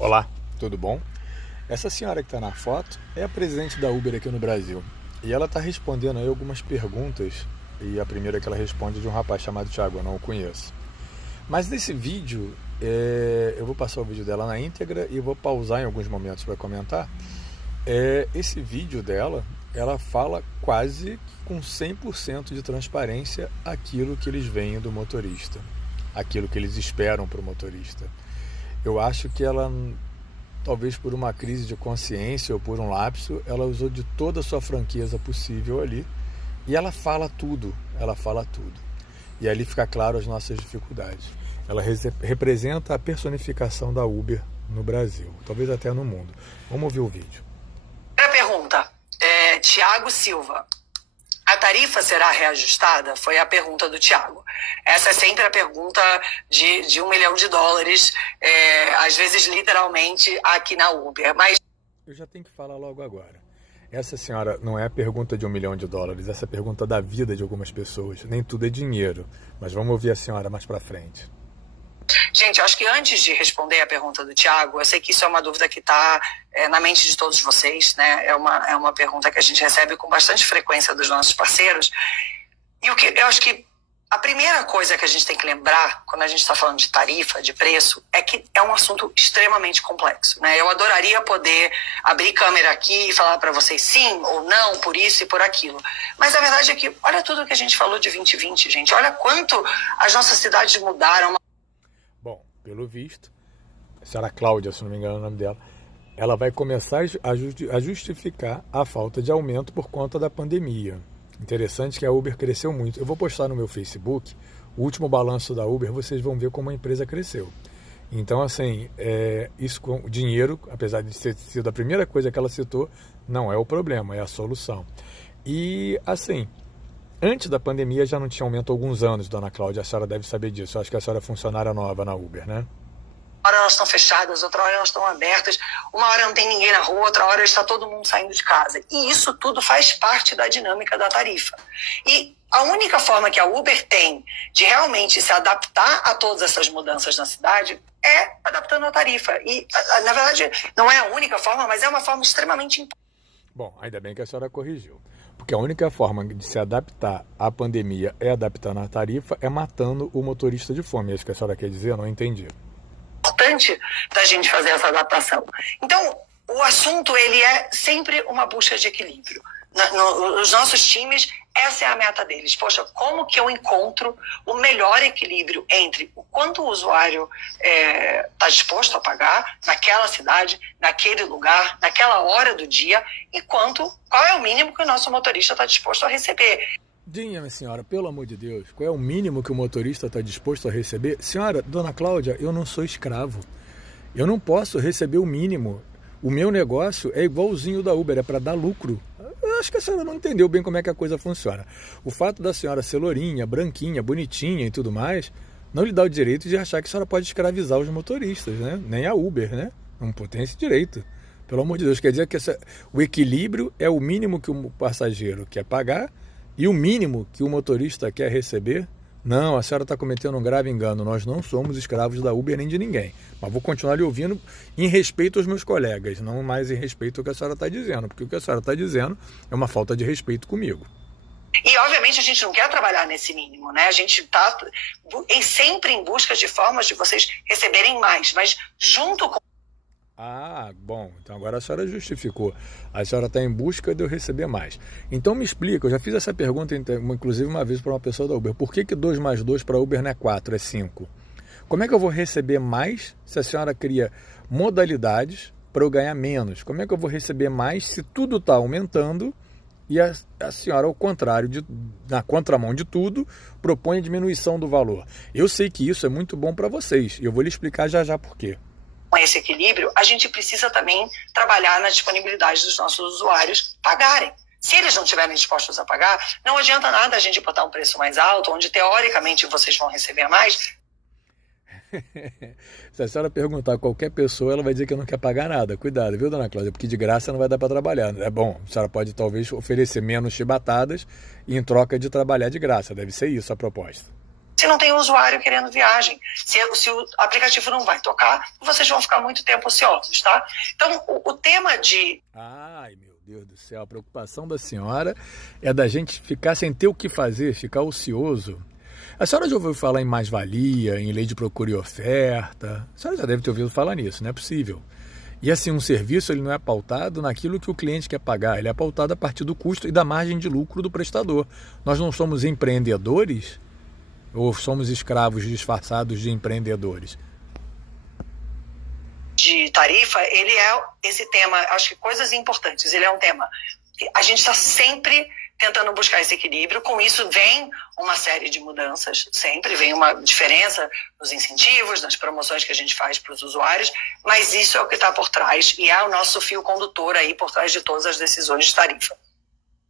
Olá, tudo bom? Essa senhora que está na foto é a presidente da Uber aqui no Brasil. E ela está respondendo aí algumas perguntas. E a primeira que ela responde é de um rapaz chamado Thiago, eu não o conheço. Mas nesse vídeo, eu vou passar o vídeo dela na íntegra e vou pausar em alguns momentos para comentar. Esse vídeo dela, ela fala quase com 100% de transparência aquilo que eles veem do motorista, aquilo que eles esperam para o motorista. Eu acho que ela, talvez por uma crise de consciência ou por um lapso, ela usou de toda a sua franqueza possível ali e ela fala tudo. E ali fica claro as nossas dificuldades. Ela representa a personificação da Uber no Brasil, talvez até no mundo. Vamos ouvir o vídeo. Primeira pergunta, Tiago Silva. A tarifa será reajustada? Foi a pergunta do Tiago. Essa é sempre a pergunta de $1 milhão, às vezes literalmente aqui na Uber. Mas eu já tenho que falar logo agora. Essa senhora não é a pergunta de $1 milhão, essa é a pergunta da vida de algumas pessoas. Nem tudo é dinheiro, mas vamos ouvir a senhora mais pra frente. Gente, eu acho que antes de responder a pergunta do Thiago, eu sei que isso é uma dúvida que está na mente de todos vocês, né? É uma pergunta que a gente recebe com bastante frequência dos nossos parceiros. E eu acho que a primeira coisa que a gente tem que lembrar, quando a gente está falando de tarifa, de preço, é que é um assunto extremamente complexo, né? Eu adoraria poder abrir câmera aqui e falar para vocês sim ou não, por isso e por aquilo. Mas a verdade é que, olha tudo que a gente falou de 2020, gente. Olha quanto as nossas cidades mudaram. Bom, pelo visto, a senhora Cláudia, se não me engano é o nome dela, ela vai começar a justificar a falta de aumento por conta da pandemia. Interessante que a Uber cresceu muito. Eu vou postar no meu Facebook o último balanço da Uber, vocês vão ver como a empresa cresceu. Então, assim, isso com dinheiro, apesar de ter sido a primeira coisa que ela citou, não é o problema, é a solução. E, assim, antes da pandemia já não tinha aumento há alguns anos, dona Cláudia, a senhora deve saber disso. Eu acho que a senhora é funcionária nova na Uber, né? Uma hora elas estão fechadas, outra hora elas estão abertas, uma hora não tem ninguém na rua, outra hora está todo mundo saindo de casa. E isso tudo faz parte da dinâmica da tarifa. E a única forma que a Uber tem de realmente se adaptar a todas essas mudanças na cidade é adaptando a tarifa. E, na verdade, não é a única forma, mas é uma forma extremamente importante. Bom, ainda bem que a senhora corrigiu. Porque a única forma de se adaptar à pandemia é adaptando a tarifa, é matando o motorista de fome. É isso que a senhora quer dizer? Eu não entendi. Importante da gente fazer essa adaptação. Então, o assunto ele é sempre uma busca de equilíbrio. Nos nossos times, essa é a meta deles. Poxa, como que eu encontro o melhor equilíbrio entre o quanto o usuário está disposto a pagar naquela cidade, naquele lugar, naquela hora do dia, e qual é o mínimo que o nosso motorista está disposto a receber. Diga, minha senhora, pelo amor de Deus, qual é o mínimo que o motorista está disposto a receber? Senhora, dona Cláudia, eu não sou escravo. Eu não posso receber o mínimo. O meu negócio é igualzinho da Uber, é para dar lucro. Eu acho que a senhora não entendeu bem como é que a coisa funciona. O fato da senhora ser lourinha, branquinha, bonitinha e tudo mais, não lhe dá o direito de achar que a senhora pode escravizar os motoristas, né? Nem a Uber, né? Não tem esse direito. Pelo amor de Deus, quer dizer que o equilíbrio é o mínimo que o passageiro quer pagar e o mínimo que o motorista quer receber? Não, a senhora está cometendo um grave engano. Nós não somos escravos da Uber nem de ninguém. Mas vou continuar lhe ouvindo em respeito aos meus colegas, não mais em respeito ao que a senhora está dizendo, porque o que a senhora está dizendo é uma falta de respeito comigo. E, obviamente, a gente não quer trabalhar nesse mínimo, né? A gente está sempre em busca de formas de vocês receberem mais, mas junto com... Ah, bom, então agora a senhora justificou. A senhora está em busca de eu receber mais. Então me explica, eu já fiz essa pergunta, inclusive uma vez para uma pessoa da Uber. Por que 2 mais 2 para Uber não é 4, é 5? Como é que eu vou receber mais se a senhora cria modalidades para eu ganhar menos? Como é que eu vou receber mais se tudo está aumentando e a senhora, ao contrário, na contramão de tudo, propõe a diminuição do valor? Eu sei que isso é muito bom para vocês e eu vou lhe explicar já por quê. Com esse equilíbrio, a gente precisa também trabalhar na disponibilidade dos nossos usuários pagarem. Se eles não estiverem dispostos a pagar, não adianta nada a gente botar um preço mais alto, onde teoricamente vocês vão receber mais. Se a senhora perguntar a qualquer pessoa, ela vai dizer que não quer pagar nada. Cuidado, viu, dona Cláudia? Porque de graça não vai dar para trabalhar. É bom, a senhora pode talvez oferecer menos chibatadas em troca de trabalhar de graça. Deve ser isso a proposta. se não tem usuário querendo viagem. Se o aplicativo não vai tocar, vocês vão ficar muito tempo ociosos, tá? Então, o tema de... Ai, meu Deus do céu, a preocupação da senhora é da gente ficar sem ter o que fazer, ficar ocioso. A senhora já ouviu falar em mais-valia, em lei de procura e oferta? A senhora já deve ter ouvido falar nisso, não é possível. E assim, um serviço ele não é pautado naquilo que o cliente quer pagar, ele é pautado a partir do custo e da margem de lucro do prestador. Nós não somos empreendedores ou somos escravos disfarçados de empreendedores? De tarifa, ele é esse tema, acho que coisas importantes, ele é um tema que a gente está sempre tentando buscar esse equilíbrio. Com isso vem uma série de mudanças, sempre vem uma diferença nos incentivos, nas promoções que a gente faz para os usuários, mas isso é o que está por trás e é o nosso fio condutor aí por trás de todas as decisões de tarifa.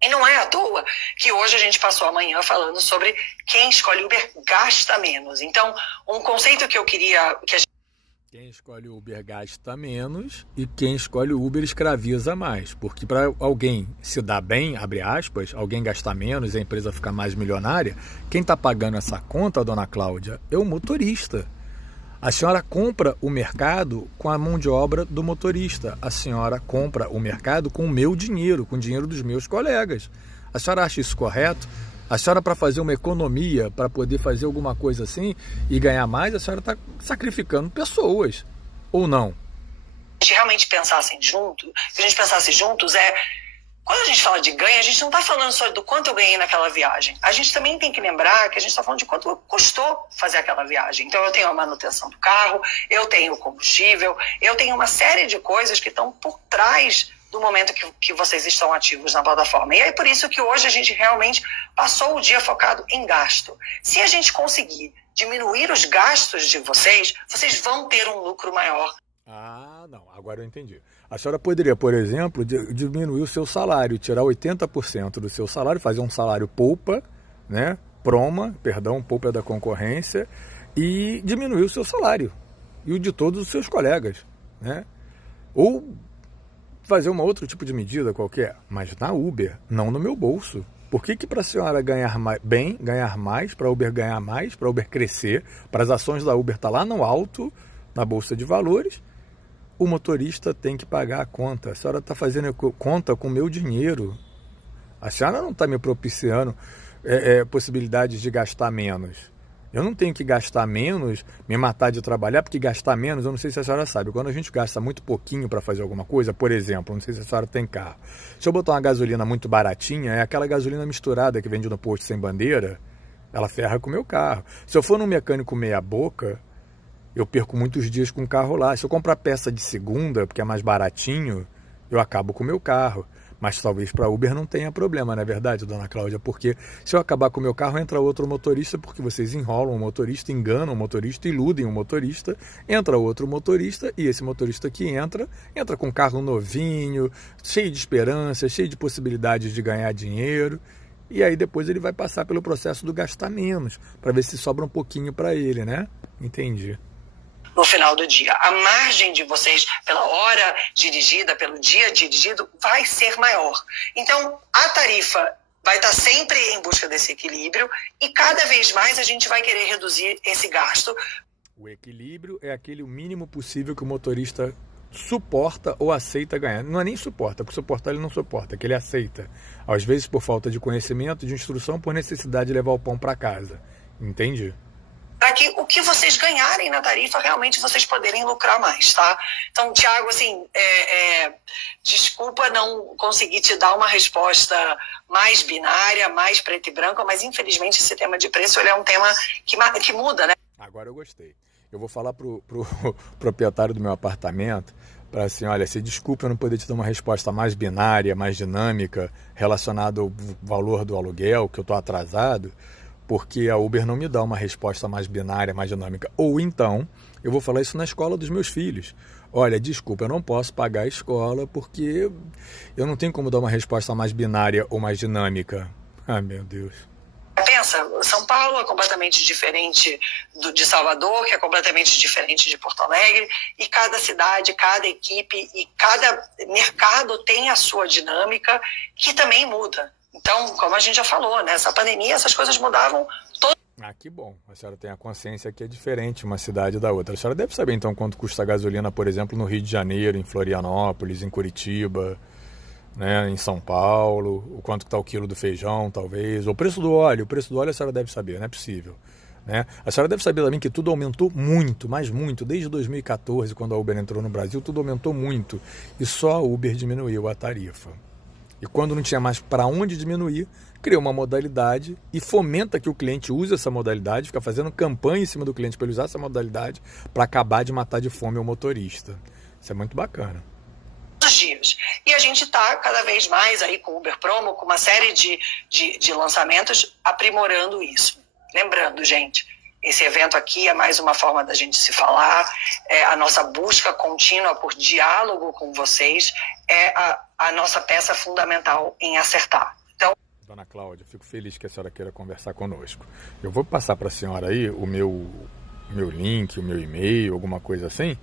E não é à toa que hoje a gente passou a manhã falando sobre quem escolhe Uber gasta menos. Então, um conceito que eu queria que a gente... Quem escolhe Uber gasta menos e quem escolhe Uber escraviza mais. Porque para alguém se dar bem, abre aspas, alguém gastar menos e a empresa ficar mais milionária, quem está pagando essa conta, dona Cláudia, é o motorista. A senhora compra o mercado com a mão de obra do motorista. A senhora compra o mercado com o meu dinheiro, com o dinheiro dos meus colegas. A senhora acha isso correto? A senhora, para fazer uma economia, para poder fazer alguma coisa assim e ganhar mais, a senhora está sacrificando pessoas, ou não? A gente realmente pensasse juntos, se a gente pensasse juntos, quando a gente fala de ganho, a gente não está falando só do quanto eu ganhei naquela viagem. A gente também tem que lembrar que a gente está falando de quanto custou fazer aquela viagem. Então, eu tenho a manutenção do carro, eu tenho o combustível, eu tenho uma série de coisas que estão por trás do momento que vocês estão ativos na plataforma. E é por isso que hoje a gente realmente passou o dia focado em gasto. Se a gente conseguir diminuir os gastos de vocês, vocês vão ter um lucro maior. Ah, não. Agora eu entendi. A senhora poderia, por exemplo, diminuir o seu salário, tirar 80% do seu salário, fazer um salário poupa, né? Poupa da concorrência, e diminuir o seu salário e o de todos os seus colegas, né? Ou fazer um outro tipo de medida qualquer, mas na Uber, não no meu bolso. Por que para a senhora ganhar mais, para a Uber ganhar mais, para a Uber crescer, para as ações da Uber estar lá no alto, na Bolsa de Valores, o motorista tem que pagar a conta? A senhora está fazendo conta com o meu dinheiro. A senhora não está me propiciando possibilidades de gastar menos. Eu não tenho que gastar menos, me matar de trabalhar, porque gastar menos, eu não sei se a senhora sabe, quando a gente gasta muito pouquinho para fazer alguma coisa, por exemplo, não sei se a senhora tem carro, se eu botar uma gasolina muito baratinha, é aquela gasolina misturada que vende no posto sem bandeira, ela ferra com o meu carro. Se eu for num mecânico meia boca, eu perco muitos dias com o carro lá. Se eu comprar peça de segunda, porque é mais baratinho, eu acabo com o meu carro. Mas talvez para Uber não tenha problema, não é verdade, dona Cláudia? Porque se eu acabar com o meu carro, entra outro motorista, porque vocês enrolam o motorista, enganam o motorista, iludem o motorista, entra outro motorista, e esse motorista que entra com um carro novinho, cheio de esperança, cheio de possibilidades de ganhar dinheiro, e aí depois ele vai passar pelo processo do gastar menos, para ver se sobra um pouquinho para ele, né? Entendi. No final do dia, a margem de vocês pela hora dirigida, pelo dia dirigido, vai ser maior. Então, a tarifa vai estar sempre em busca desse equilíbrio e cada vez mais a gente vai querer reduzir esse gasto. O equilíbrio é aquele mínimo possível que o motorista suporta ou aceita ganhar. Não é nem suporta, porque suportar ele não suporta, é que ele aceita. Às vezes por falta de conhecimento, de instrução, por necessidade de levar o pão para casa. Entende? Para que o que vocês ganharem na tarifa, realmente vocês poderem lucrar mais, tá? Então, Thiago, assim, desculpa não conseguir te dar uma resposta mais binária, mais preto e branco, mas infelizmente esse tema de preço ele é um tema que muda, né? Agora eu gostei. Eu vou falar pro proprietário do meu apartamento, para assim, olha, se desculpa eu não poder te dar uma resposta mais binária, mais dinâmica, relacionada ao valor do aluguel, que eu estou atrasado, porque a Uber não me dá uma resposta mais binária, mais dinâmica. Ou então, eu vou falar isso na escola dos meus filhos. Olha, desculpa, eu não posso pagar a escola porque eu não tenho como dar uma resposta mais binária ou mais dinâmica. Ah, meu Deus. Pensa, São Paulo é completamente diferente de Salvador, que é completamente diferente de Porto Alegre, e cada cidade, cada equipe e cada mercado tem a sua dinâmica que também muda. Então, como a gente já falou, nessa pandemia essas coisas mudavam Ah, que bom. A senhora tem a consciência que é diferente uma cidade da outra. A senhora deve saber, então, quanto custa a gasolina, por exemplo, no Rio de Janeiro, em Florianópolis, em Curitiba, né, em São Paulo, o quanto está o quilo do feijão, talvez. O preço do óleo a senhora deve saber, não é possível. Né? A senhora deve saber também que tudo aumentou muito, mas muito. Desde 2014, quando a Uber entrou no Brasil, tudo aumentou muito. E só a Uber diminuiu a tarifa. E quando não tinha mais para onde diminuir, criou uma modalidade e fomenta que o cliente use essa modalidade, fica fazendo campanha em cima do cliente para ele usar essa modalidade para acabar de matar de fome o motorista. Isso é muito bacana. Dias. E a gente está cada vez mais aí com o Uber Promo, com uma série de lançamentos, aprimorando isso. Lembrando, gente, esse evento aqui é mais uma forma da gente se falar, a nossa busca contínua por diálogo com vocês é a nossa peça fundamental em acertar. Então, Dona Cláudia, fico feliz que a senhora queira conversar conosco. Eu vou passar para a senhora aí o meu link, o meu e-mail, alguma coisa assim,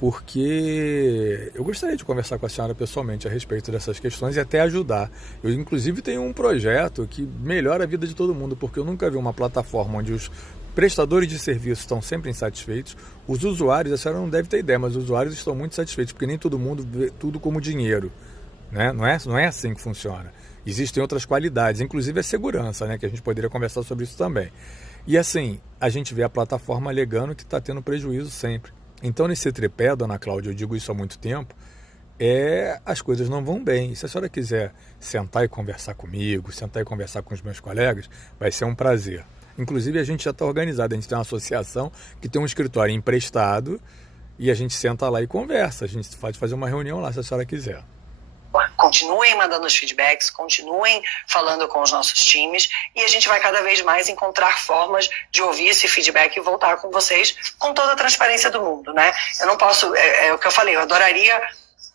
porque eu gostaria de conversar com a senhora pessoalmente a respeito dessas questões e até ajudar. Eu, inclusive, tenho um projeto que melhora a vida de todo mundo, porque eu nunca vi uma plataforma onde os prestadores de serviço estão sempre insatisfeitos, os usuários, a senhora não deve ter ideia, mas os usuários estão muito satisfeitos, porque nem todo mundo vê tudo como dinheiro, né? Não é assim que funciona. Existem outras qualidades, inclusive a segurança, né? Que a gente poderia conversar sobre isso também. E assim, a gente vê a plataforma alegando que está tendo prejuízo sempre. Então, nesse tripé, Dona Cláudia, eu digo isso há muito tempo, as coisas não vão bem. E se a senhora quiser sentar e conversar comigo, sentar e conversar com os meus colegas, vai ser um prazer. Inclusive, a gente já está organizado, a gente tem uma associação que tem um escritório emprestado e a gente senta lá e conversa. A gente pode fazer uma reunião lá, se a senhora quiser. Continuem mandando os feedbacks, continuem falando com os nossos times e a gente vai cada vez mais encontrar formas de ouvir esse feedback e voltar com vocês com toda a transparência do mundo, né? Eu não posso, é o que eu falei, eu adoraria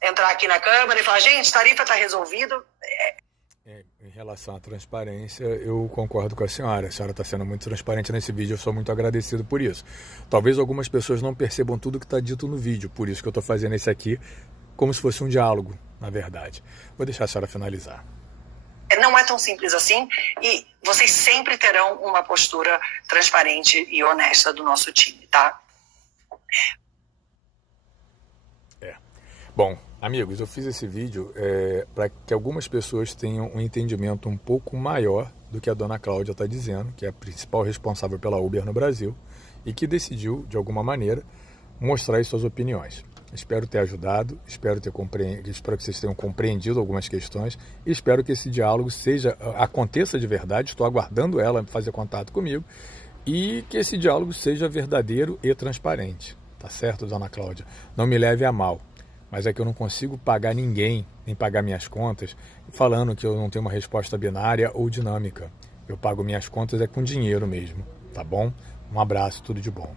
entrar aqui na Câmara e falar, gente, tarifa está resolvido. Em relação à transparência, eu concordo com a senhora está sendo muito transparente nesse vídeo, eu sou muito agradecido por isso. Talvez algumas pessoas não percebam tudo que está dito no vídeo, por isso que eu estou fazendo esse aqui como se fosse um diálogo, na verdade. Vou deixar a senhora finalizar. Não é tão simples assim e vocês sempre terão uma postura transparente e honesta do nosso time, tá? Bom, amigos, eu fiz esse vídeo para que algumas pessoas tenham um entendimento um pouco maior do que a Dona Cláudia está dizendo, que é a principal responsável pela Uber no Brasil e que decidiu, de alguma maneira, mostrar as suas opiniões. Espero ter ajudado, espero que vocês tenham compreendido algumas questões e espero que esse diálogo aconteça de verdade. Estou aguardando ela fazer contato comigo e que esse diálogo seja verdadeiro e transparente. Tá certo, Dona Cláudia? Não me leve a mal, mas é que eu não consigo pagar ninguém, nem pagar minhas contas, falando que eu não tenho uma resposta binária ou dinâmica. Eu pago minhas contas com dinheiro mesmo, tá bom? Um abraço, tudo de bom.